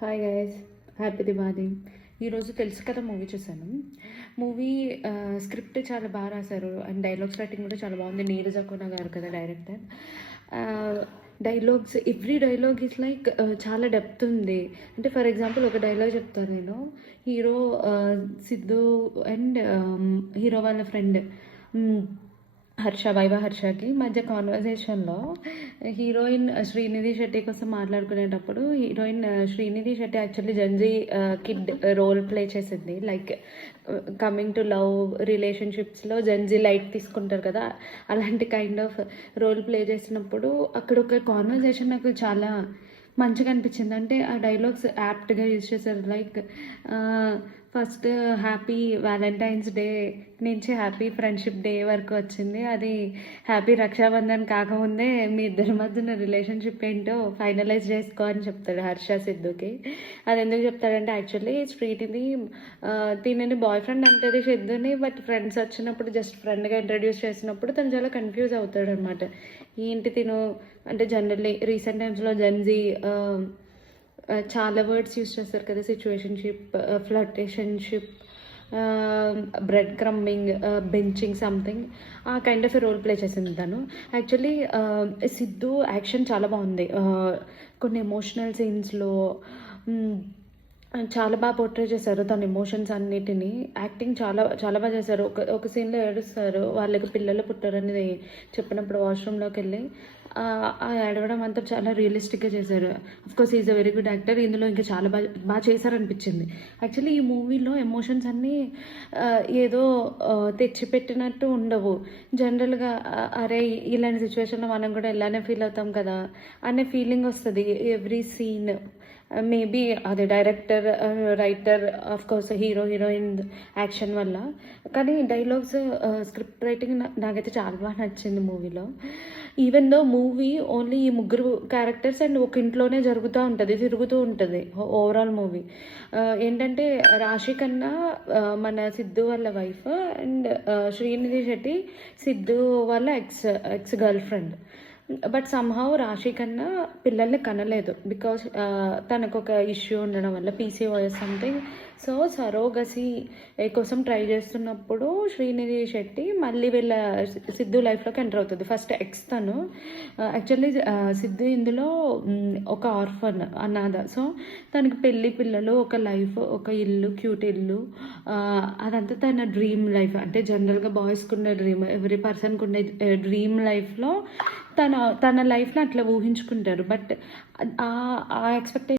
Hi guys, happy Diwali. ఈరోజు తెలుసు కదా మూవీ చూసాను. మూవీ స్క్రిప్ట్ చాలా బాగా రాశారు అండ్ డైలాగ్స్ రైటింగ్ కూడా చాలా బాగుంది. నీరజ్ అకోనా గారు కదా director. Dialogues, every dialogue is like చాలా డెప్త్ ఉంది. అంటే ఫర్ ఎగ్జాంపుల్ ఒక డైలాగ్ చెప్తాను నేను. హీరో సిద్ధు అండ్ హీరో వాళ్ళ ఫ్రెండ్ హర్షకి మధ్య కాన్వర్జేషన్లో హీరోయిన్ శ్రీనిధి శెట్టి కోసం మాట్లాడుకునేటప్పుడు heroine Srinidhi Shetty actually Gen Z kid role play చేసింది. లైక్ కమింగ్ టు లవ్ రిలేషన్షిప్స్లో జంజీ లైట్ తీసుకుంటారు కదా, అలాంటి కైండ్ ఆఫ్ రోల్ ప్లే చేసినప్పుడు అక్కడ ఒక కాన్వర్జేషన్ నాకు చాలా మంచిగా అనిపించింది. అంటే ఆ డైలాగ్స్ యాప్ట్గా యూజ్ చేశారు. Like first happy Valentine's day నుంచి హ్యాపీ ఫ్రెండ్షిప్ డే వరకు వచ్చింది. అది హ్యాపీ రక్షాబంధన్ కాకముందే మీ ఇద్దరి మధ్యన రిలేషన్షిప్ ఏంటో ఫైనలైజ్ చేసుకో అని చెప్తాడు హర్ష సిద్ధుకి. అది ఎందుకు చెప్తాడంటే యాక్చువల్లీ స్ట్రీట్ని దీనిని బాయ్ ఫ్రెండ్ అంటది సిద్ధుని, బట్ ఫ్రెండ్స్ వచ్చినప్పుడు జస్ట్ ఫ్రెండ్గా ఇంట్రడ్యూస్ చేసినప్పుడు తను చాలా కన్ఫ్యూజ్ అవుతాడు అనమాట. ఏంటి తిను అంటే జనరల్లీ రీసెంట్ టైమ్స్లో జెన్జీ చాలా వర్డ్స్ యూస్ చేస్తారు కదా, situationship, flirtationship, bread క్రమ్మింగ్, benching something, ఆ కైండ్ ఆఫ్ రోల్ ప్లే చేసింది తను. యాక్చువల్లీ సిద్ధు యాక్షన్ చాలా బాగుంది. కొన్ని ఎమోషనల్ సీన్స్లో చాలా బాగా పోర్ట్రే చేశారు తన ఎమోషన్స్ అన్నిటిని. యాక్టింగ్ చాలా చాలా బాగా చేశారు. ఒక సీన్లో ఏడుస్తారు, వాళ్ళకి పిల్లలు పుట్టారని చెప్పినప్పుడు వాష్రూమ్లోకి వెళ్ళి ఆ ఏడవడం అంతా చాలా రియలిస్టిక్గా చేశారు. Of course is a very good actor. ఇందులో ఇంకా చాలా బాగా చేశారనిపించింది. యాక్చువల్లీ ఈ మూవీలో ఎమోషన్స్ అన్నీ ఏదో తెచ్చిపెట్టినట్టు ఉండవు. జనరల్గా అరే ఇలాంటి సిచ్యువేషన్లో మనం కూడా ఇలానే ఫీల్ అవుతాం కదా అనే ఫీలింగ్ వస్తుంది ఎవ్రీ సీన్. మేబీ అది director, writer, of course hero heroine action వల్ల. కానీ డైలాగ్స్, స్క్రిప్ట్ రైటింగ్ నాకైతే చాలా బాగా నచ్చింది మూవీలో. ఈవెన్ దో మూవీ ఓన్లీ ఈ ముగ్గురు క్యారెక్టర్స్ అండ్ ఒక ఇంట్లోనే తిరుగుతూ ఉంటుంది ఓవరాల్ మూవీ. ఏంటంటే రాశి కన్నా మన సిద్ధు వాళ్ళ వైఫ్ అండ్ శ్రీనిధి శెట్టి సిద్ధు వాళ్ళ ex girl friend. But somehow రాశి కన్నా పిల్లల్ని కనలేదు బికాస్ తనకు ఒక ఇష్యూ ఉండడం వల్ల, పీసీఓఎస్ సంథింగ్. సో సరోగసి కోసం ట్రై చేస్తున్నప్పుడు శ్రీనిధి శెట్టి మళ్ళీ వీళ్ళ సిద్ధు లైఫ్లోకి ఎంటర్ అవుతుంది. ఫస్ట్ ఎక్స్ తను. యాక్చువల్లీ సిద్ధు ఇందులో ఒక ఆర్ఫన్, అనాథ. సో తనకి పెళ్ళి, పిల్లలు, ఒక లైఫ్, ఒక ఇల్లు, క్యూట్ ఇల్లు, అదంతా తన డ్రీమ్ లైఫ్. అంటే జనరల్గా బాయ్స్కి ఉండే డ్రీమ్, ఎవ్రీ పర్సన్కి ఉండే డ్రీమ్ లైఫ్లో తన లైఫ్ని అట్లా ఊహించుకుంటారు. బట్ ఆ ఎక్స్పెక్టేషన్